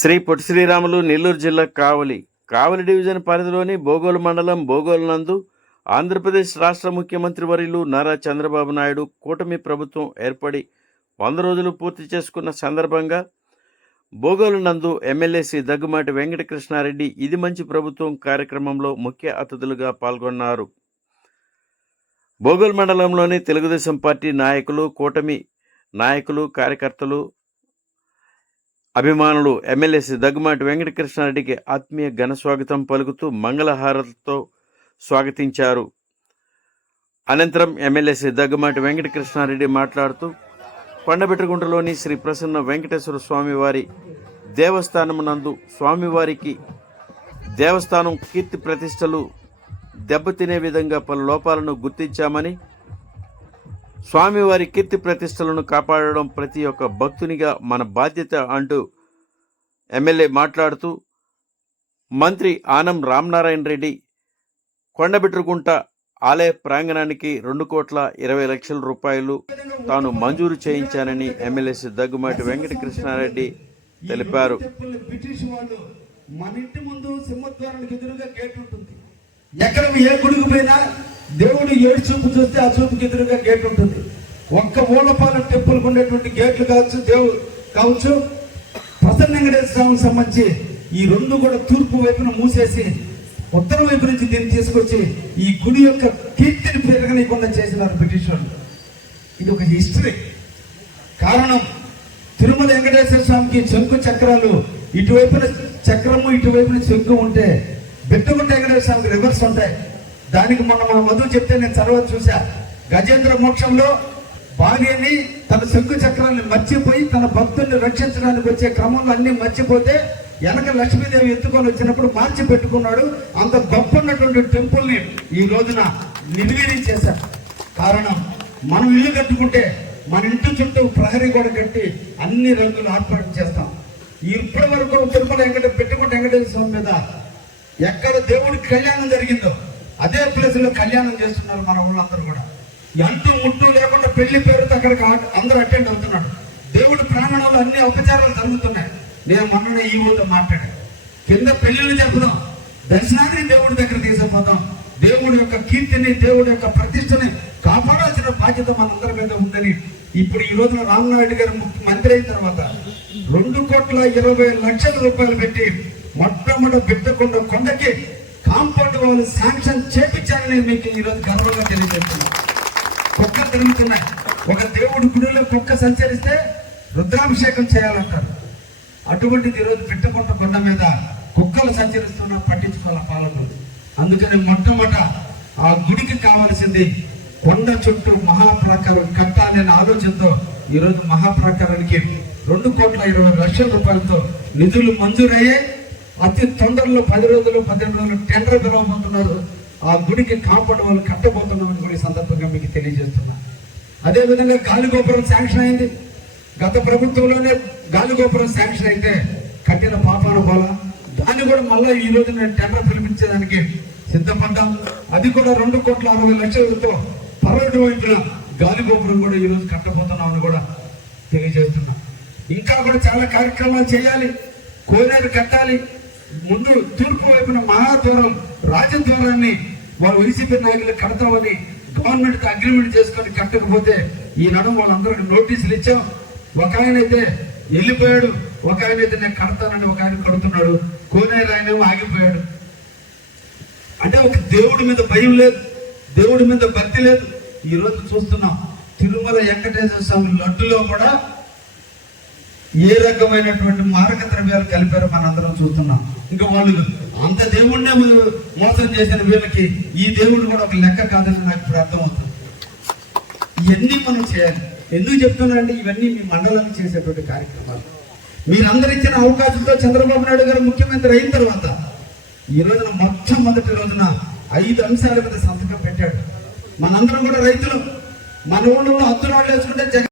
శ్రీ పొట్టి శ్రీరాములు నెల్లూరు జిల్లా కావలి. కావలి డివిజన్ పరిధిలోని బోగోలు మండలం బోగోలు నందు ఆంధ్రప్రదేశ్ రాష్ట్ర ముఖ్యమంత్రి వర్యులు నారా చంద్రబాబు నాయుడు కూటమి ప్రభుత్వం ఏర్పడి వంద రోజులు పూర్తి చేసుకున్న సందర్భంగా బోగోలు నందు ఎమ్మెల్యేసి దగ్గుమాటి వెంకటకృష్ణారెడ్డి ఇది మంచి ప్రభుత్వం కార్యక్రమంలో ముఖ్య అతిథులుగా పాల్గొన్నారు. బోగోల్ మండలంలోని తెలుగుదేశం పార్టీ నాయకులు కూటమి నాయకులు కార్యకర్తలు అభిమానులు ఎమ్మెల్యే దగ్గుమాటి వెంకటకృష్ణారెడ్డికి ఆత్మీయ ఘన స్వాగతం పలుకుతూ మంగళహారతతో స్వాగతించారు. అనంతరం ఎమ్మెల్యేసి దగ్గుమాటి వెంకటకృష్ణారెడ్డి మాట్లాడుతూ కొండబెట్టగుంటలోని శ్రీ ప్రసన్న వెంకటేశ్వర స్వామివారి దేవస్థానమునందు స్వామివారికి దేవస్థానం కీర్తి ప్రతిష్టలు దెబ్బతినే విధంగా పలు లోపాలను గుర్తించామని స్వామివారి కీర్తి ప్రతిష్టలను కాపాడడం ప్రతి ఒక్క భక్తునిగా మన బాధ్యత అంటూ ఎమ్మెల్యే మాట్లాడుతూ మంత్రి ఆనం రామనారాయణ రెడ్డి కొండబిట్రుగుంట ఆలయ ప్రాంగణానికి రెండు కోట్ల ఇరవై లక్షల రూపాయలు తాను మంజూరు చేయించానని ఎమ్మెల్యే దగ్గుమాటి వెంకటకృష్ణారెడ్డి తెలిపారు. మన ఇంటి ముందు సింహద్వారానికి ఎదురుగా గేట్ ఉంటుంది ఎక్కడ ఏ గుడికి పోయినా దేవుడు ఏడు చూపు చూస్తే ఆ చూపుకి ఎదురుగా గేట్ ఉంటుంది. ఒక్క మూలపాలెం టెంపుల్ ఉండేటువంటి గేట్లు కావచ్చు దేవుడు కావచ్చు ప్రసన్న వెంకటేశ్వర స్వామికి సంబంధించి ఈ రెండు కూడా తూర్పు వైపున మూసేసి ఉత్తరం వైపు నుంచి దీన్ని తీసుకొచ్చి ఈ గుడి యొక్క కీర్తిని పెరగనీయకుండా చేసినారు బ్రిటిష్ వాళ్ళు ఇది ఒక హిస్టరీ కారణం తిరుమల వెంకటేశ్వర స్వామికి చెంకు చక్రాలు ఇటువైపున చక్రము ఇటువైపున చెంకు ఉంటే బిట్టగుంట వెంకటేశ్వర స్వామికి రివర్స్ ఉంటాయి. దానికి మొన్న మా మధు చెప్తే నేను చదవ చూసా గజేంద్ర మోక్షంలో భార్యని తన శంకు చక్రాన్ని మర్చిపోయి తన భక్తుల్ని రక్షించడానికి వచ్చే క్రమంలో అన్ని మర్చిపోతే వెనక లక్ష్మీదేవి ఎత్తుకొని వచ్చినప్పుడు మార్చి పెట్టుకున్నాడు. అంత గొప్ప ఉన్నటువంటి టెంపుల్ని ఈ రోజున నిర్వీర్యం చేశారు. కారణం మనం ఇల్లు కట్టుకుంటే మన ఇంటి చుట్టూ ప్రహరీ గోడ కట్టి అన్ని రంగులు ఆర్పాటు చేస్తాం. ఇప్పటి వరకు తిరుమల వెంకట పెట్టుకుంటే వెంకటేశ్వర స్వామి మీద ఎక్కడ దేవుడికి కళ్యాణం జరిగిందో అదే ప్లేస్లో కళ్యాణం చేస్తున్నారు మన ఊళ్ళందరూ కూడా. అంటూ ముట్టు లేకుండా పెళ్ళి పేరుతో అక్కడికి అందరూ అటెండ్ అవుతున్నాడు దేవుడి ప్రాంగణంలో అన్ని ఉపచారాలు జరుగుతున్నాయి. నేను మొన్ననే ఈ ఊళ్ళో మాట్లాడాను. కింద పెళ్ళిళ్ళు జరుపుదాం. దర్శనాన్ని దేవుడి దగ్గర తీసుకుపోతాం దేవుడి యొక్క కీర్తిని దేవుడి యొక్క ప్రతిష్టని కాపాడాల్సిన బాధ్యత మనందరి మీద ఉందని ఇప్పుడు ఈ రోజున రామనాయుడు గారు మంత్రి అయిన తర్వాత రెండు కోట్ల ఇరవై లక్షల రూపాయలు పెట్టి మొట్టమొదటి బిడ్డకొండ కొండకి కాంపౌండ్ వాళ్ళు శాంక్షన్ చేపించాలని మీకు ఈ రోజు గర్వంగా తెలియజేస్తున్నాను కుక్కలు తిరుగుతున్నాయి. ఒక దేవుడి గుడిలో కుక్క సంచరిస్తే రుద్రాభిషేకం చేయాలంటారు. అటువంటిది ఈరోజు పిట్టకొంట కొండ మీద కుక్కలు సంచరిస్తున్నా పట్టించుకోవాలి పాలకులు. అందుకని మొట్టమొదట ఆ గుడికి కావలసింది కొండ చుట్టూ మహాప్రాకారం కట్టాలనే ఆలోచనతో ఈరోజు మహాప్రాకారానికి రెండు కోట్ల ఇరవై లక్షల రూపాయలతో నిధులు మంజూరయ్యాయి. అతి తొందరలో పది రోజులు పదిహేను రోజులు టెండర్ పిలవబోతున్నారు ఆ గుడికి కాపాడు వాళ్ళు కట్టబోతున్నామని కూడా సందర్భంగా మీకు తెలియజేస్తున్నా. అదేవిధంగా గాలిగోపురం శాంక్షన్ అయింది. గత ప్రభుత్వంలోనే గాలిగోపురం శాంక్షన్ అయితే కట్టిన పాపాన పోల దాన్ని కూడా మళ్ళీ ఈ రోజు నేను టెండర్ పిలిపించేదానికి సిద్ధపడ్డాం. అది కూడా రెండు కోట్ల అరవై లక్షలతో పర్వటి వైపున గాలిగోపురం కూడా ఈ రోజు కట్టబోతున్నామని కూడా తెలియజేస్తున్నాం. ఇంకా కూడా చాలా కార్యక్రమాలు చేయాలి. కోనేరు కట్టాలి. ముందు తూర్పు వైపున మహాద్వారం రాజద్వారాన్ని వాళ్ళ వైసీపీ నాయకులు కడతామని గవర్నమెంట్ అగ్రిమెంట్ చేసుకొని కట్టకపోతే ఈ నడుము వాళ్ళందరికీ నోటీసులు ఇచ్చాం. ఒక ఆయన అయితే వెళ్ళిపోయాడు ఒక ఆయన అయితే నేను కడతానని ఒక ఆయన కడుతున్నాడు. కోనేరు ఆయన ఆగిపోయాడు. అంటే ఒక దేవుడి మీద భయం లేదు దేవుడి మీద భక్తి లేదు. ఈ రోజు చూస్తున్నాం తిరుమల వెంకటేశ్వర స్వామి లడ్డులో కూడా ఏ రకమైనటువంటి మారక ద్రవ్యాలు కలిపారో మనందరం చూస్తున్నాం. ఇంకా వాళ్ళు అంత దేవుణ్ణే మోసం చేసిన వీళ్ళకి ఈ దేవుడు కూడా ఒక లెక్క కాదని నాకు ఇప్పుడు అర్థమవుతుంది. ఇవన్నీ మనం చేయాలి. ఎందుకు చెప్తున్నానంటే ఇవన్నీ మీ మండలానికి చేసేటువంటి కార్యక్రమాలు. మీరందరూ ఇచ్చిన అవకాశంతో చంద్రబాబు నాయుడు గారు ముఖ్యమంత్రి అయిన తర్వాత ఈ రోజున మొట్టమొదటి రోజున ఐదు అంశాల మీద సంతకం పెట్టాడు. మనందరం కూడా రైతులు. మన ఊళ్ళో అత్తురాళ్ళు వేసుకుంటే జగన్